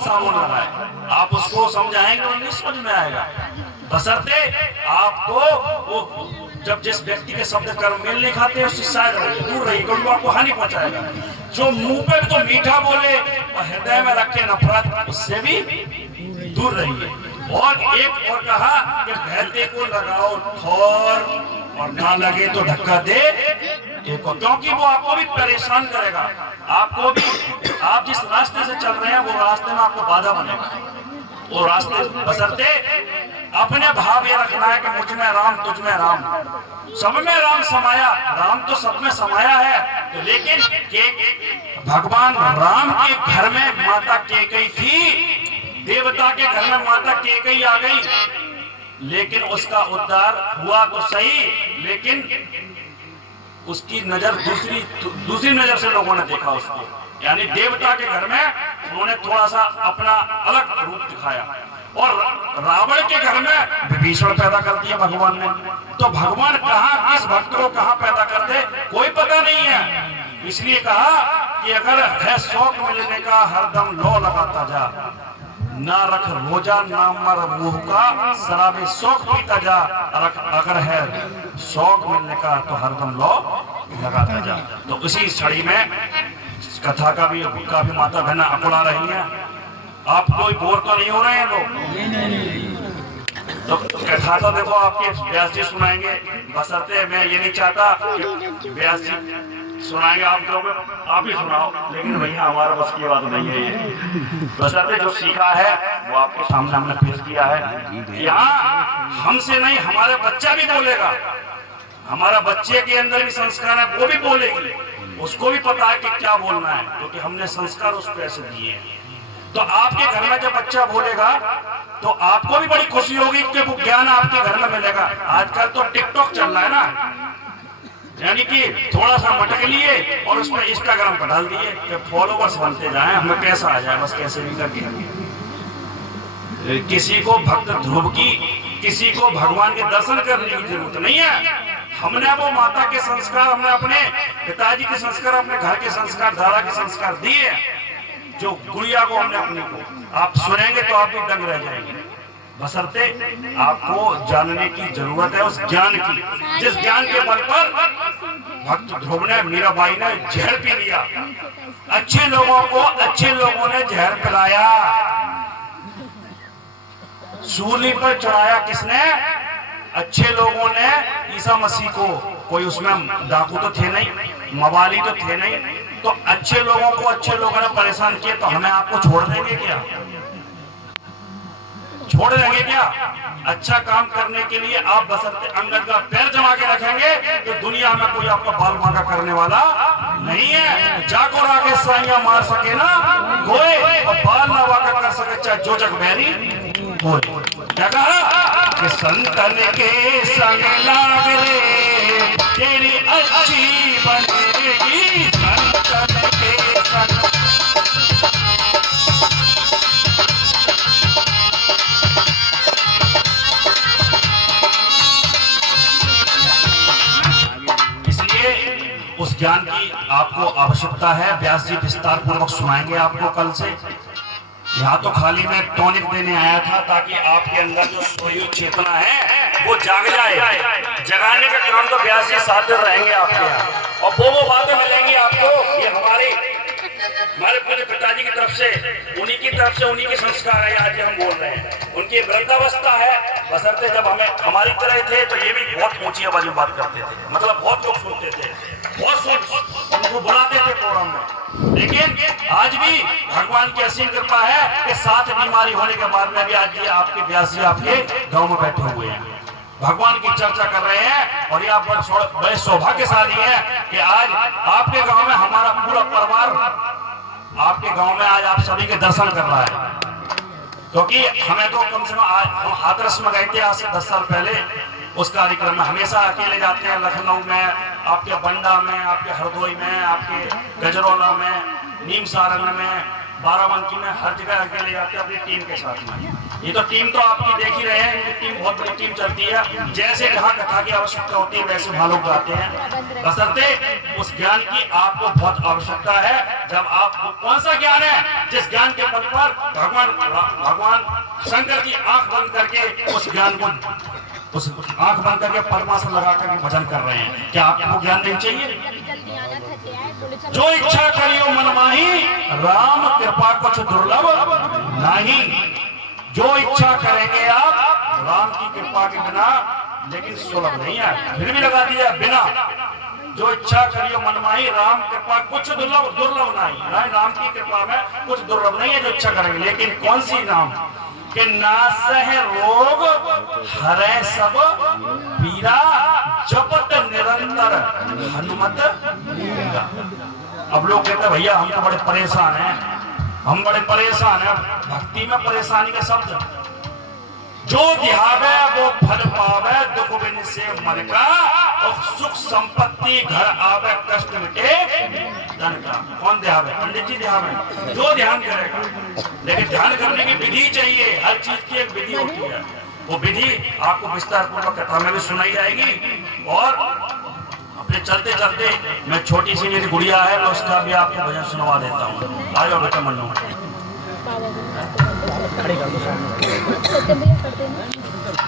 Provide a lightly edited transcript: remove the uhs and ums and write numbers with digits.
साबुन लगाए, आप उसको समझाएंगे और नहीं समझ में आएगा। बशर्ते आपको वो जब जिस व्यक्ति के शब्द कर्म मेल नहीं खाते उससे शायद रहिए, दूर रहिए, क्योंकि वो आपको हानि पहुंचाएगा। जो मुंह पे तो मीठा बोले और हृदय में रखे नफरत, उससे भी दूर रहिए। और एक और कहा कि बहते को लगाओ ठोर और ना लगे तो धक्का दे एक, क्योंकि वो आपको भी परेशान करेगा, आपको भी, आप जिस रास्ते से चल रहे हैं वो रास्ते में आपको बाधा बनेगा। वो रास्ते बशर्ते अपने भाव ये रखना है कि मुझ में राम तुझ में राम, सब में राम समाया, राम तो सब में समाया है। तो लेकिन भगवान राम के घर में माता केकई थी, देवता के घर में माता केकई आ गई, लेकिन उसका उद्धार हुआ तो सही, लेकिन उसकी नजर दूसरी नजर से लोगों ने देखा उसको, यानी देवता के घर में उन्होंने थोड़ा सा अपना अलग रूप दिखाया। और रावण के घर में विभीषण पैदा कर दिया भगवान ने। तो भगवान कहाँ किस भक्त को कहाँ पैदा कर दे कोई पता नहीं है। इसलिए कहा कि अगर है शौक मिलने का हरदम लो लगाता जा, ना रख रोजा ना मर मुंह का शराबे शौक पीता जा, अगर है शौक मिलने का तो हरदम लो लगाता जा। तो इसी छड़ी में कथा का भी काफी माता बहना अकुला रही है। आप कोई बोर तो नहीं हो रहे हैं लोग? तो कथा तो देखो आपके व्यास जी सुनाएंगे, बशर्ते मैं ये नहीं चाहता कि व्यास जी सुनाएंगे आप लोग, आप ही सुनाओ, लेकिन भैया हमारा बस की बात नहीं है ये। बशर्ते जो सीखा है वो आपके सामने हमने पेश किया है। यहाँ हमसे नहीं, हमारे बच्चा भी बोलेगा, हमारा बच्चे के अंदर भी संस्कार है, वो भी बोलेगी, उसको भी पता है कि क्या बोलना है, क्योंकि हमने संस्कार उसको ऐसे दिए हैं। तो आपके घर में जब बच्चा बोलेगा तो आपको भी बड़ी खुशी होगी कि वो ज्ञान आपके घर में मिलेगा। आजकल तो टिकटॉक चल रहा है ना, यानी कि थोड़ा सा मटक लिए और उसमें इंस्टाग्राम पर डाल दिए कि फॉलोवर्स बनते जाएं, हमें पैसा आ जाए, बस कैसे भी करके। किसी को भक्त ध्रुव की, किसी को भगवान के दर्शन करने की जरूरत नहीं है। हमने वो माता के संस्कार, हमने अपने पिताजी के संस्कार, अपने घर के संस्कार, दादा के संस्कार दिए, जो गुड़िया को हमने अपने को, आप सुनेंगे तो आप भी दंग रह जाएंगे। बशर्ते आपको जानने की जरूरत है उस ज्ञान की, जिस ज्ञान के बल पर भक्त ध्रुव ने, मीराबाई ने जहर पी लिया। अच्छे लोगों को अच्छे लोगों ने जहर पिलाया, सूली पर चढ़ाया किसने? अच्छे लोगों ने ईसा मसीह को। कोई उसमें डाकू तो थे नहीं, मवाली तो थे नहीं, तो अच्छे लोगों को अच्छे लोगों ने परेशान किया, तो हमें आपको छोड़ देंगे क्या? छोड़ देंगे क्या? अच्छा काम करने के लिए आप बशर्ते अंगद का पैर जमा के रखेंगे तो दुनिया में कोई आपका बाल बांका करने वाला नहीं है। जाको आगे साइयां मार सके ना कोई, और बाल ना वाका कर सके चाहे जो जग बैरी हो। क्या कहा कि संतन के संग लाग रे तेरी अच्छी बनेगी, संतन के संग। इसलिए उस ज्ञान की आपको आवश्यकता है। व्यास जी विस्तार पूर्वक सुनाएंगे आपको कल से। यहाँ तो खाली मैं टॉनिक देने आया था ताकि आपके अंदर जो सोई चेतना है वो जाग जाए। जगाने का काम तो व्यास जी साथ रहेंगे आपके यहाँ, और वो बातें मिलेंगी आपको। ये हमारे पूरे पिताजी की तरफ से, उन्हीं की तरफ से, उन्हीं के संस्कार है। आज हम बोल रहे हैं उनकी वृद्धावस्था है, बशर्ते जब हमें हमारी तरह थे तो ये भी बहुत ऊंची आवाज में बात करते थे, मतलब बहुत लोग सुनते थे, बहुत उनको बुलाते थे प्रोग्राम में। लेकिन आज भी भगवान की असीम कृपा है कि 7 बीमारी होने के बाद में भी आज ये आपके व्यास जी आपके गांव में बैठे हुए हैं, भगवान की चर्चा कर रहे हैं। और ये आप बड़े सौभाग्यशाली हैं कि आज आपके गांव में हमारा पूरा परिवार आपके गांव में आज आप सभी के दर्शन कर रहा है। क्योंकि हमें तो कम से कम हम हाथरस में गए थे आज से 10 साल पहले, उस कार्यक्रम में हमेशा अकेले जाते हैं। लखनऊ में, आपके बंडा में, आपके हरदोई में, आपके गजरौला में, नीम सारंग में, बाराबंकी में हर जगह अकेले जाते हैं अपनी टीम के साथ में। ये तो टीम तो आपकी देख ही रहे हैं, इनकी टीम बहुत बड़ी टीम चलती है। जैसे जहाँ कथा की आवश्यकता होती है वैसे वहाँ लोग गाते हैं। बशर्ते उस ज्ञान की आपको बहुत आवश्यकता है। जब आप कौन सा ज्ञान है जिस ज्ञान के बल पर भगवान शंकर जी आंख बंद करके उस ज्ञान को आंख बंद करके परमात्मा लगा करके भजन कर रहे हैं। क्या आपको ज्ञान नहीं चाहिए? जो इच्छा करियो मन माही, राम कृपा कुछ दुर्लभ नहीं। जो इच्छा करेंगे आप राम की कृपा के बिना, लेकिन सुलभ नहीं है, फिर भी लगा दिया बिना। जो इच्छा करियो मन माही, राम कृपा कुछ दुर्लभ नहीं। राम की कृपा में कुछ दुर्लभ नहीं है जो इच्छा करेंगे। लेकिन कौन सी नाम के नासह रोग हरै सब पीरा, जपत निरंतर हनुमत वीरा। अब लोग कहते हैं भैया हम तो बड़े परेशान हैं, हम बड़े परेशान हैं। भक्ति में परेशानी का शब्द, जो ध्यावे वो फल पावे, दुख बिन से मन का, और सुख संपत्ति घर आवे, कष्ट मिटे धन का। कौन ध्यावे? पंडित जी ध्यावे, जो ध्यान करेगा। लेकिन ध्यान करने की विधि चाहिए, हर चीज की एक विधि होती है। वो विधि आपको विस्तार पूर्वक कथा में भी सुनाई जाएगी। और अपने चलते चलते मैं छोटी सी मेरी गुड़िया है, मैं उसका भी आपको भजन सुनवा देता हूँ। आ जाओ बेटा मन्नू।